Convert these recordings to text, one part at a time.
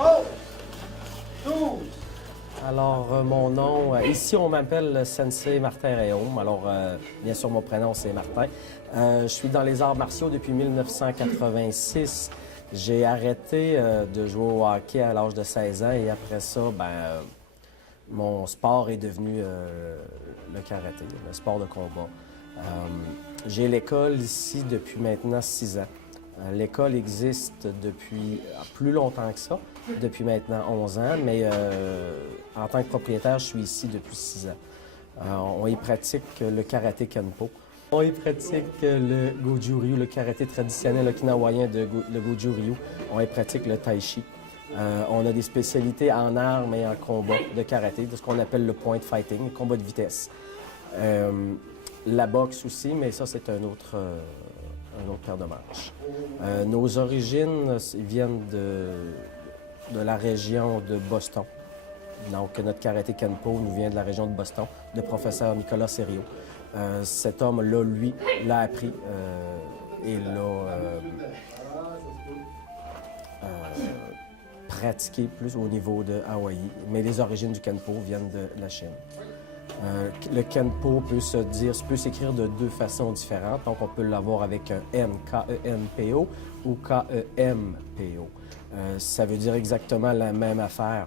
Oh! 12! Alors, mon nom, ici, on m'appelle Sensei Martin Réaume. Alors, bien sûr, mon prénom, c'est Martin. Je suis dans les arts martiaux depuis 1986. J'ai arrêté de jouer au hockey à l'âge de 16 ans et après ça, mon sport est devenu le karaté, le sport de combat. J'ai l'école ici depuis maintenant 6 ans. L'école existe depuis plus longtemps que ça, depuis maintenant 11 ans, mais en tant que propriétaire, je suis ici depuis 6 ans. On y pratique le karaté Kenpo. On y pratique le Goju-Ryu, le karaté traditionnel okinawayen le Goju-Ryu. On y pratique le Tai Chi. On a des spécialités en armes et en combat de karaté, de ce qu'on appelle le point fighting, le combat de vitesse. La boxe aussi, mais ça, c'est un autre paire de manches. Nos origines viennent de la région de Boston. Donc, notre karaté Kenpo nous vient de la région de Boston, de professeur Nicolas Serio. Cet homme-là, lui, l'a appris et l'a pratiqué plus au niveau de Hawaï. Mais les origines du Kenpo viennent de la Chine. Le Kenpo peut s'écrire de deux façons différentes. Donc, on peut l'avoir avec un N, K-E-N-P-O, ou K-E-M-P-O. Ça veut dire exactement la même affaire.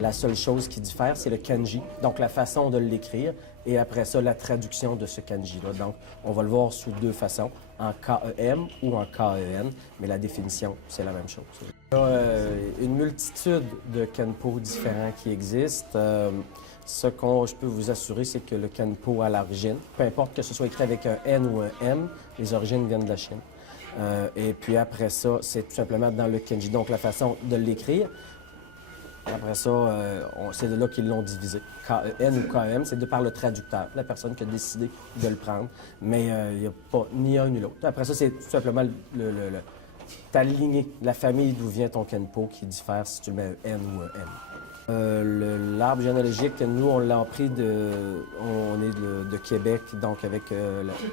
La seule chose qui diffère, c'est le kanji, donc la façon de l'écrire, et après ça, la traduction de ce kanji-là. Donc, on va le voir sous deux façons, en K-E-M ou en K-E-N, mais la définition, c'est la même chose. Il y a une multitude de Kenpo différents qui existent. Ce que je peux vous assurer, c'est que le Kenpo à l'origine, peu importe que ce soit écrit avec un N ou un M, les origines viennent de la Chine. Et puis après ça, c'est tout simplement dans le kanji, donc la façon de l'écrire. Après ça, c'est de là qu'ils l'ont divisé. K-E-N ou K-E-M, c'est de par le traducteur, la personne qui a décidé de le prendre. Mais il n'y a pas ni un ni l'autre. Après ça, c'est tout simplement ta lignée, la famille d'où vient ton Kenpo qui diffère si tu le mets un N ou un M. L'arbre généalogique, nous, on l'a appris on est de Québec, donc avec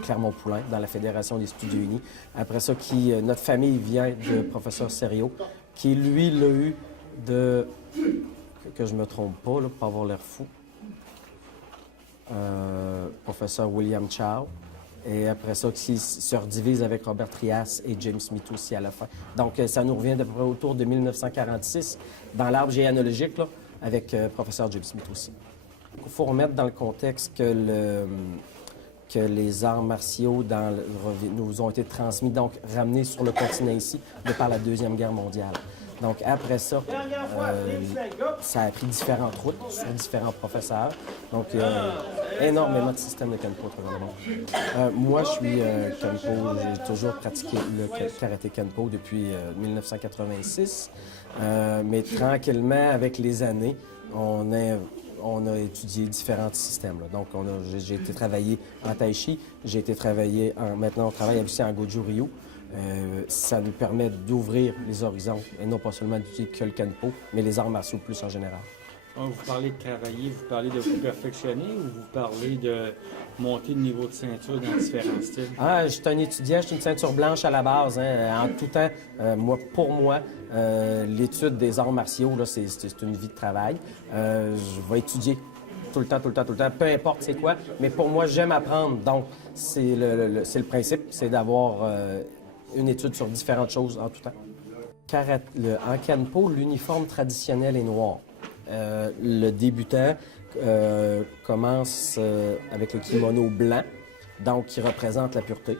Clermont-Poulain, dans la Fédération des Studios Unis. Après ça, notre famille vient de professeur Serio, qui, lui, l'a eu que je me trompe pas, là, pour pas avoir l'air fou. Professeur William Chow. Et après ça, qui se redivise avec Robert Trias et James Smith aussi à la fin. Donc, ça nous revient d'à peu près autour de 1946, dans l'arbre généalogique, là, avec professeur James Smith aussi. Il faut remettre dans le contexte que les arts martiaux nous ont été transmis, donc ramenés sur le continent ici, de par la Deuxième Guerre mondiale. Donc, après ça, ça a pris différentes routes sur différents professeurs. Donc, il y a énormément de systèmes de Kenpo à travers le monde. Moi, je suis Kenpo. J'ai toujours pratiqué le karaté Kenpo depuis 1986. Mais tranquillement, avec les années, on a étudié différents systèmes. Là. Donc, j'ai été travailler en Tai Chi, maintenant, on travaille aussi en Goju-Ryu. Ça nous permet d'ouvrir les horizons et non pas seulement d'utiliser que le Kenpo, mais les arts martiaux plus en général. Vous parlez de travailler, vous parlez de vous perfectionner ou vous parlez de monter le niveau de ceinture dans différents styles? Je suis un étudiant, je suis une ceinture blanche à la base. En tout temps, pour moi, l'étude des arts martiaux, là, c'est une vie de travail. Je vais étudier tout le temps, peu importe c'est quoi. Mais pour moi, j'aime apprendre. Donc, c'est le principe, c'est d'avoir une étude sur différentes choses en tout temps. En Kenpo, l'uniforme traditionnel est noir. Le débutant commence avec le kimono blanc, donc qui représente la pureté,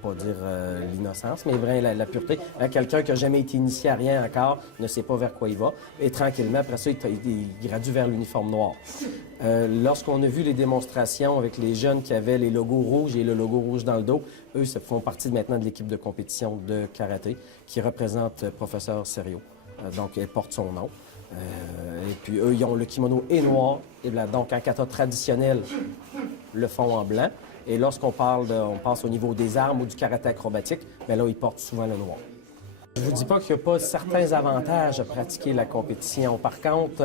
pour pas dire l'innocence, mais vraiment la pureté. Quelqu'un qui n'a jamais été initié à rien encore ne sait pas vers quoi il va. Et tranquillement, après ça, il gradue vers l'uniforme noir. Lorsqu'on a vu les démonstrations avec les jeunes qui avaient les logos rouges et le logo rouge dans le dos, eux, ça font partie maintenant de l'équipe de compétition de karaté qui représente professeur Serio. Donc, elle porte son nom. Et puis, eux, ils ont le kimono et noir et blanc. Donc, en kata traditionnel, le fond en blanc. Et lorsqu'on passe au niveau des armes ou du karaté acrobatique, bien là, ils portent souvent le noir. Je vous dis pas qu'il n'y a pas certains avantages à pratiquer la compétition. Par contre,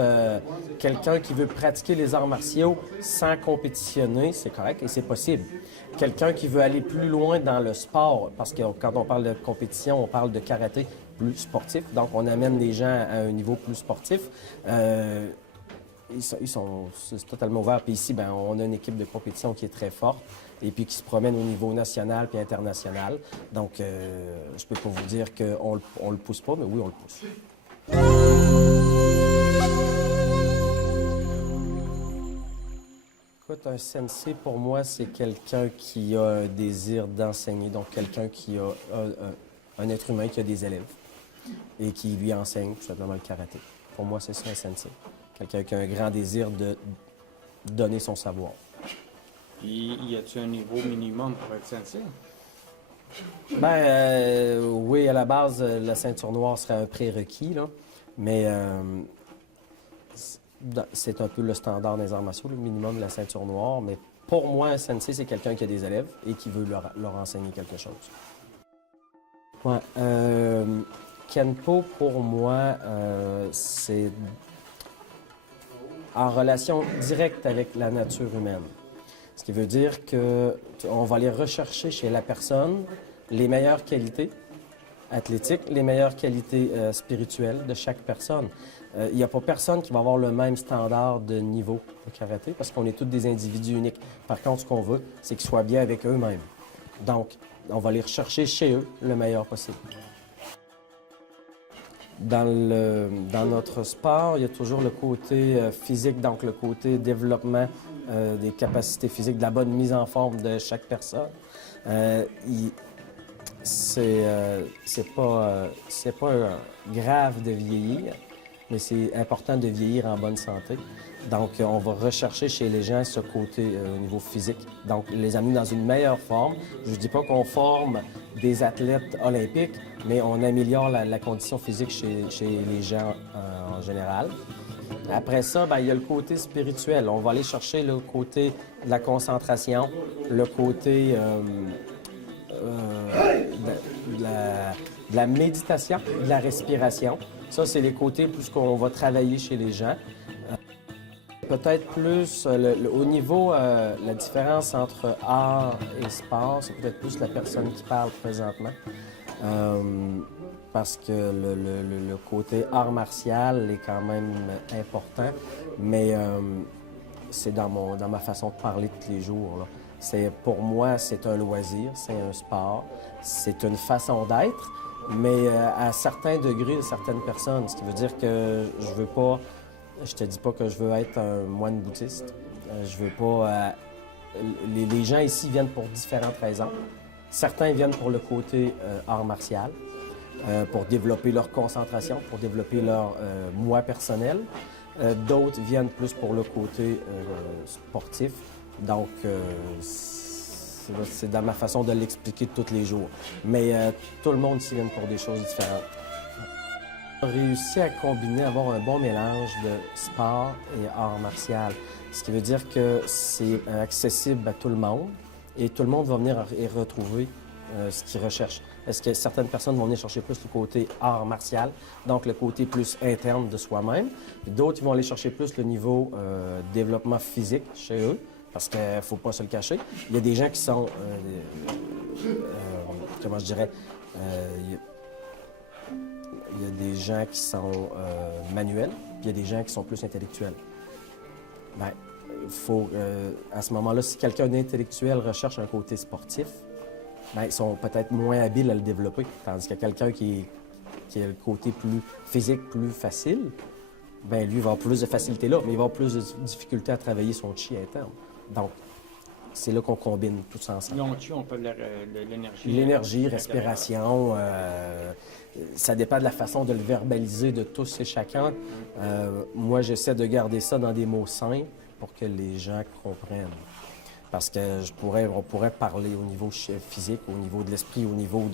quelqu'un qui veut pratiquer les arts martiaux sans compétitionner, c'est correct et c'est possible. Quelqu'un qui veut aller plus loin dans le sport, parce que quand on parle de compétition, on parle de karaté plus sportif. Donc, on amène les gens à un niveau plus sportif. C'est totalement ouvert. Puis ici, ben, on a une équipe de compétition qui est très forte et puis qui se promène au niveau national puis international. Donc, je peux pas vous dire qu'on le pousse pas, mais oui, on le pousse. Écoute, un sensei, pour moi, c'est quelqu'un qui a un désir d'enseigner. Donc, quelqu'un qui a un être humain qui a des élèves et qui lui enseigne tout simplement le karaté. Pour moi, c'est ça un sensei. Quelqu'un qui a un grand désir de donner son savoir. Puis, y a-t-il un niveau minimum pour être sensei? Oui, à la base, la ceinture noire serait un prérequis, là. Mais c'est un peu le standard des arts martiaux, le minimum de la ceinture noire. Mais pour moi, un sensei, c'est quelqu'un qui a des élèves et qui veut leur enseigner quelque chose. Ouais, Kenpo, pour moi, c'est en relation directe avec la nature humaine. Ce qui veut dire qu'on va aller rechercher chez la personne les meilleures qualités athlétiques, les meilleures qualités spirituelles de chaque personne. Il n'y a pas personne qui va avoir le même standard de niveau de karaté parce qu'on est tous des individus uniques. Par contre, ce qu'on veut, c'est qu'ils soient bien avec eux-mêmes. Donc, on va aller rechercher chez eux le meilleur possible. Dans notre sport, il y a toujours le côté physique, donc le côté développement des capacités physiques, de la bonne mise en forme de chaque personne. C'est pas grave de vieillir, mais c'est important de vieillir en bonne santé. Donc, on va rechercher chez les gens ce côté au niveau physique. Donc, les amener dans une meilleure forme. Je ne dis pas qu'on forme des athlètes olympiques, mais on améliore la condition physique chez les gens en général. Après ça, il y a le côté spirituel. On va aller chercher le côté de la concentration, le côté de la méditation, de la respiration. Ça, c'est les côtés plus qu'on va travailler chez les gens. Peut-être plus au niveau, la différence entre art et sport, c'est peut-être plus la personne qui parle présentement. Parce que le côté art martial est quand même important, mais c'est dans ma façon de parler de tous les jours, là. Pour moi, c'est un loisir, c'est un sport, c'est une façon d'être, mais à certains degrés de certaines personnes. Ce qui veut dire que je te dis pas que je veux être un moine bouddhiste. Je veux pas... les gens ici viennent pour différentes raisons. Certains viennent pour le côté art martial, pour développer leur concentration, pour développer leur moi personnel. D'autres viennent plus pour le côté sportif. Donc, c'est dans ma façon de l'expliquer tous les jours. Mais tout le monde ici vient pour des choses différentes. On a réussi à combiner, avoir un bon mélange de sport et art martial. Ce qui veut dire que c'est accessible à tout le monde et tout le monde va venir et retrouver ce qu'il recherche. Est-ce que certaines personnes vont venir chercher plus le côté art martial, donc le côté plus interne de soi-même. D'autres vont aller chercher plus le niveau développement physique chez eux, parce qu'il ne faut pas se le cacher. Il y a des gens qui sont, comment je dirais, il y a des gens qui sont manuels, puis il y a des gens qui sont plus intellectuels. Bien, il faut, à ce moment-là, si quelqu'un d'intellectuel recherche un côté sportif, bien, ils sont peut-être moins habiles à le développer. Tandis que quelqu'un qui a le côté plus physique, plus facile, bien, lui, il va avoir plus de facilité là, mais il va avoir plus de difficulté à travailler son chi interne. Donc, c'est là qu'on combine tout ça ensemble. Le chi, on parle de l'énergie. L'énergie, respiration, ça dépend de la façon de le verbaliser de tous et chacun. Moi, j'essaie de garder ça dans des mots simples pour que les gens comprennent. Parce que on pourrait parler au niveau physique, au niveau de l'esprit, au niveau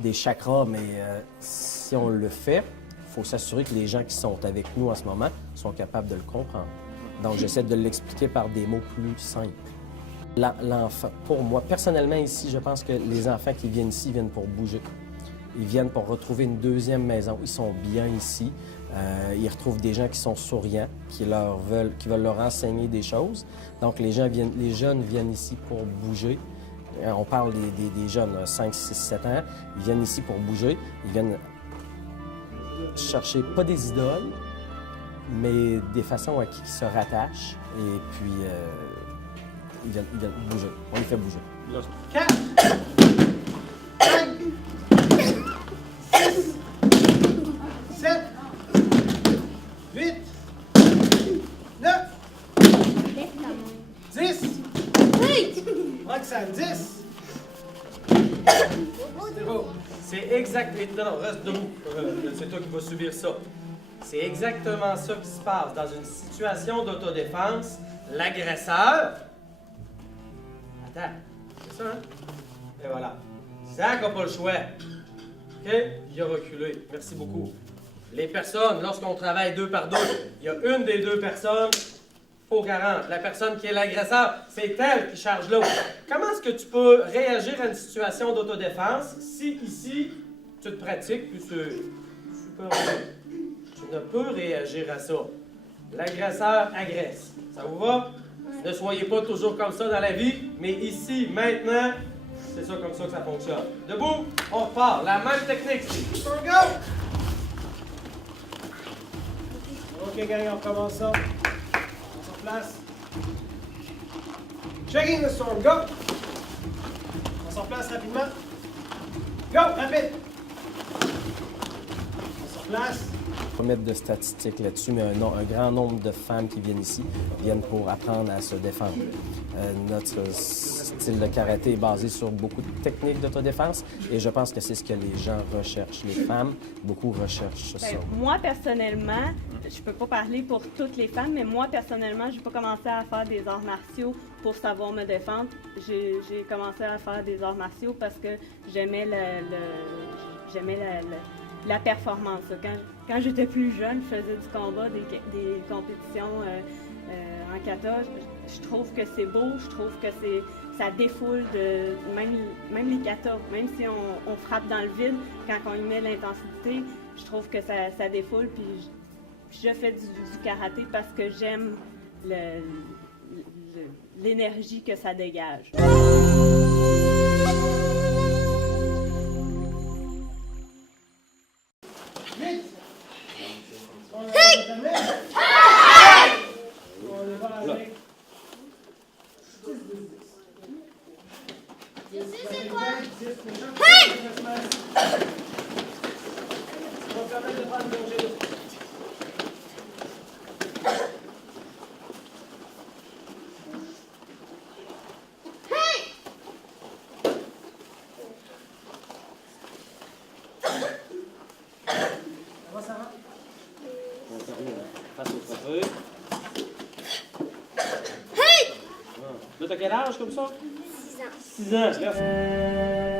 des chakras, mais si on le fait, il faut s'assurer que les gens qui sont avec nous en ce moment sont capables de le comprendre. Donc, j'essaie de l'expliquer par des mots plus simples. L'enfant, pour moi, personnellement ici, je pense que les enfants qui viennent ici viennent pour bouger. Ils viennent pour retrouver une deuxième maison. Ils sont bien ici. Ils retrouvent des gens qui sont souriants, qui veulent leur enseigner des choses. Donc, les jeunes viennent ici pour bouger. On parle des jeunes, 5, 6, 7 ans. Ils viennent ici pour bouger. Ils viennent chercher pas des idoles, mais des façons à qui ils se rattachent. Et puis, ils viennent bouger. On les fait bouger. Là, 4, 5, 6, 7, 8, 9, 10. Roxane, 10. C'est exact. Non, non, reste debout. C'est toi qui vas subir ça. C'est exactement ça qui se passe. Dans une situation d'autodéfense, l'agresseur. Attends, c'est ça, hein? Et voilà. Zach n'a pas le choix. OK? Il a reculé. Merci beaucoup. Les personnes, lorsqu'on travaille 2 par 2, il y a une des 2 personnes au 40. La personne qui est l'agresseur, c'est elle qui charge l'autre. Comment est-ce que tu peux réagir à une situation d'autodéfense si ici, tu te pratiques, puis c'est super bien. Tu ne peux réagir à ça. L'agresseur agresse. Ça vous va? Ne soyez pas toujours comme ça dans la vie, mais ici, maintenant, c'est ça comme ça que ça fonctionne. Debout, on repart. La même technique, c'est Storm, go! OK, gang, on recommence ça. On se replace. Checking the storm, go! On se replace rapidement. Go, rapide! On se replace. Pas mettre de statistiques là-dessus, mais un grand nombre de femmes qui viennent ici viennent pour apprendre à se défendre. Notre style de karaté est basé sur beaucoup de techniques d'autodéfense et je pense que c'est ce que les gens recherchent. Les femmes, beaucoup recherchent ça. Moi, personnellement, je peux pas parler pour toutes les femmes, mais moi, personnellement, j'ai pas commencé à faire des arts martiaux pour savoir me défendre. J'ai commencé à faire des arts martiaux parce que j'aimais la performance. Quand j'étais plus jeune, je faisais du combat, des compétitions en kata. Je trouve que c'est beau, je trouve que ça défoule de même les katas, même si on frappe dans le vide, quand on y met l'intensité, je trouve que ça défoule. Puis je fais du karaté parce que j'aime l'énergie que ça dégage. Vite! On y va avec... C'est quoi? 10, hey! Ça va permettre de faire une plongée d'eau. Ça va? On va faire face au frappeur. Hey! Là, t'as quel âge comme ça? 6 ans. 6 ans. Là.